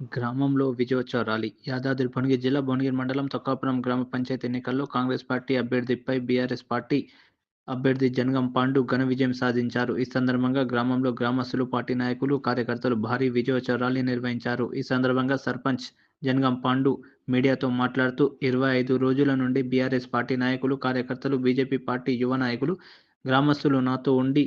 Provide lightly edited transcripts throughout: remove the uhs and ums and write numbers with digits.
గ్రామంలో విజయోత్సవ ర్యాలీ యాదాద్రి భువనగిరి జిల్లా భువనగిరి మండలం తొక్కాపురం గ్రామ పంచాయతీ ఎన్నికల్లో కాంగ్రెస్ పార్టీ అభ్యర్థిపై బీఆర్ఎస్ పార్టీ అభ్యర్థి జనగం పాండు ఘన విజయం సాధించారు. ఈ సందర్భంగా గ్రామంలో గ్రామస్తులు, పార్టీ నాయకులు, కార్యకర్తలు భారీ విజయోత్సవ ర్యాలీ నిర్వహించారు. ఈ సందర్భంగా సర్పంచ్ జనగం పాండు మీడియాతో మాట్లాడుతూ 25 రోజుల నుండి బీఆర్ఎస్ పార్టీ నాయకులు, కార్యకర్తలు, బీజేపీ పార్టీ యువ నాయకులు, గ్రామస్తులు నాతో ఉండి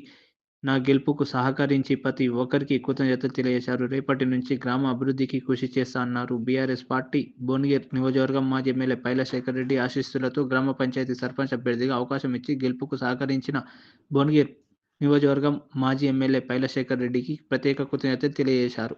నా గెలుపుకు సహకరించి ప్రతి ఒక్కరికి కృతజ్ఞతలు తెలియజేశారు. రేపటి నుంచి గ్రామ అభివృద్ధికి కృషి చేస్తా అన్నారు. బీఆర్ఎస్ పార్టీ భువనగిరి నియోజకవర్గం మాజీ ఎమ్మెల్యే పైల శేఖర్ రెడ్డి ఆశీస్సులతో గ్రామ పంచాయతీ సర్పంచ్ అభ్యర్థిగా అవకాశం ఇచ్చి గెలుపుకు సహకరించిన భువనగిరి నియోజకవర్గం మాజీ ఎమ్మెల్యే పైల శేఖర్ రెడ్డికి ప్రత్యేక కృతజ్ఞతలు తెలియజేశారు.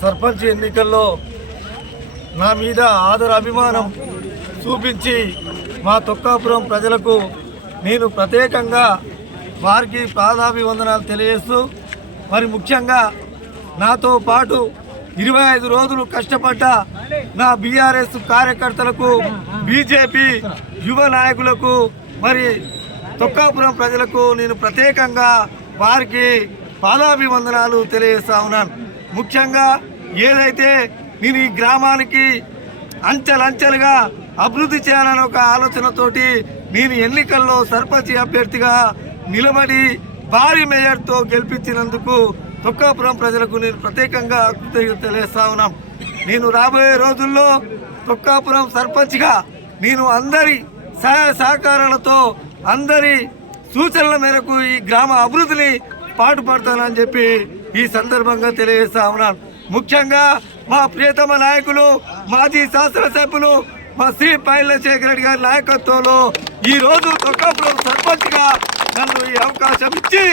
సర్పంచ్ ఎన్నికల్లో నా మీద ఆదర అభిమానం చూపించి మా తొక్కాపురం ప్రజలకు నేను ప్రత్యేకంగా వారికి పాదాభివందనాలు తెలియజేస్తూ మరి ముఖ్యంగా నాతో పాటు 25 రోజులు కష్టపడ్డ నా బీఆర్ఎస్ కార్యకర్తలకు, బీజేపీ యువ నాయకులకు, మరి తొక్కాపురం ప్రజలకు నేను ప్రత్యేకంగా వారికి పాదాభివందనాలు తెలియజేస్తా ఉన్నాను. ముఖ్యంగా ఏదైతే నేను ఈ గ్రామానికి అంచెలంచెలుగా అభివృద్ధి చేయాలని ఒక ఆలోచనతోటి నేను ఎన్నికల్లో సర్పంచ్ అభ్యర్థిగా నిలబడి భారీ మేయర్తో గెలిపించినందుకు తొక్కాపురం ప్రజలకు నేను ప్రత్యేకంగా కృతజ్ఞతలు తెలియజేస్తా ఉన్నాం. నేను రాబోయే రోజుల్లో తొక్కాపురం సర్పంచ్గా నేను అందరి సహాయ సహకారాలతో, అందరి సూచనల మేరకు ఈ గ్రామ అభివృద్ధిని పాటుపడతానని చెప్పి ఈ సందర్భంగా తెలియజేస్తా ఉన్నాను. ముఖ్యంగా మా ప్రియతమ నాయకులు, మాజీ శాసనసభ్యులు మా శ్రీ పైల శేఖర్ రెడ్డి గారి నాయకత్వంలో ఈరోజు తొక్కాపురం సర్పంచ్గా నన్ను ఈ అవకాశం ఇచ్చి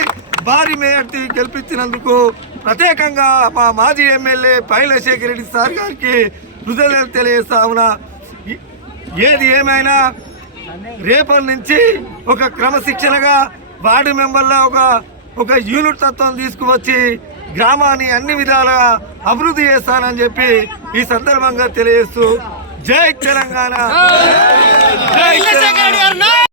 భారీ మేయర్తి గెలిపించినందుకు ప్రత్యేకంగా మా మాజీ ఎమ్మెల్యే పైలశేఖర్ రెడ్డి సార్ గారికి కృతజ్ఞతలు తెలియజేస్తా ఉన్నా. ఏది ఏమైనా రేపటి నుంచి ఒక క్రమశిక్షణగా వార్డు మెంబర్ల ఒక యూనిట్ తత్వం తీసుకువచ్చి గ్రామాన్ని అన్ని విధాలుగా అభివృద్ధి చేస్తానని చెప్పి ఈ సందర్భంగా తెలియజేస్తూ జై తెలంగాణ, జై తెలంగాణ.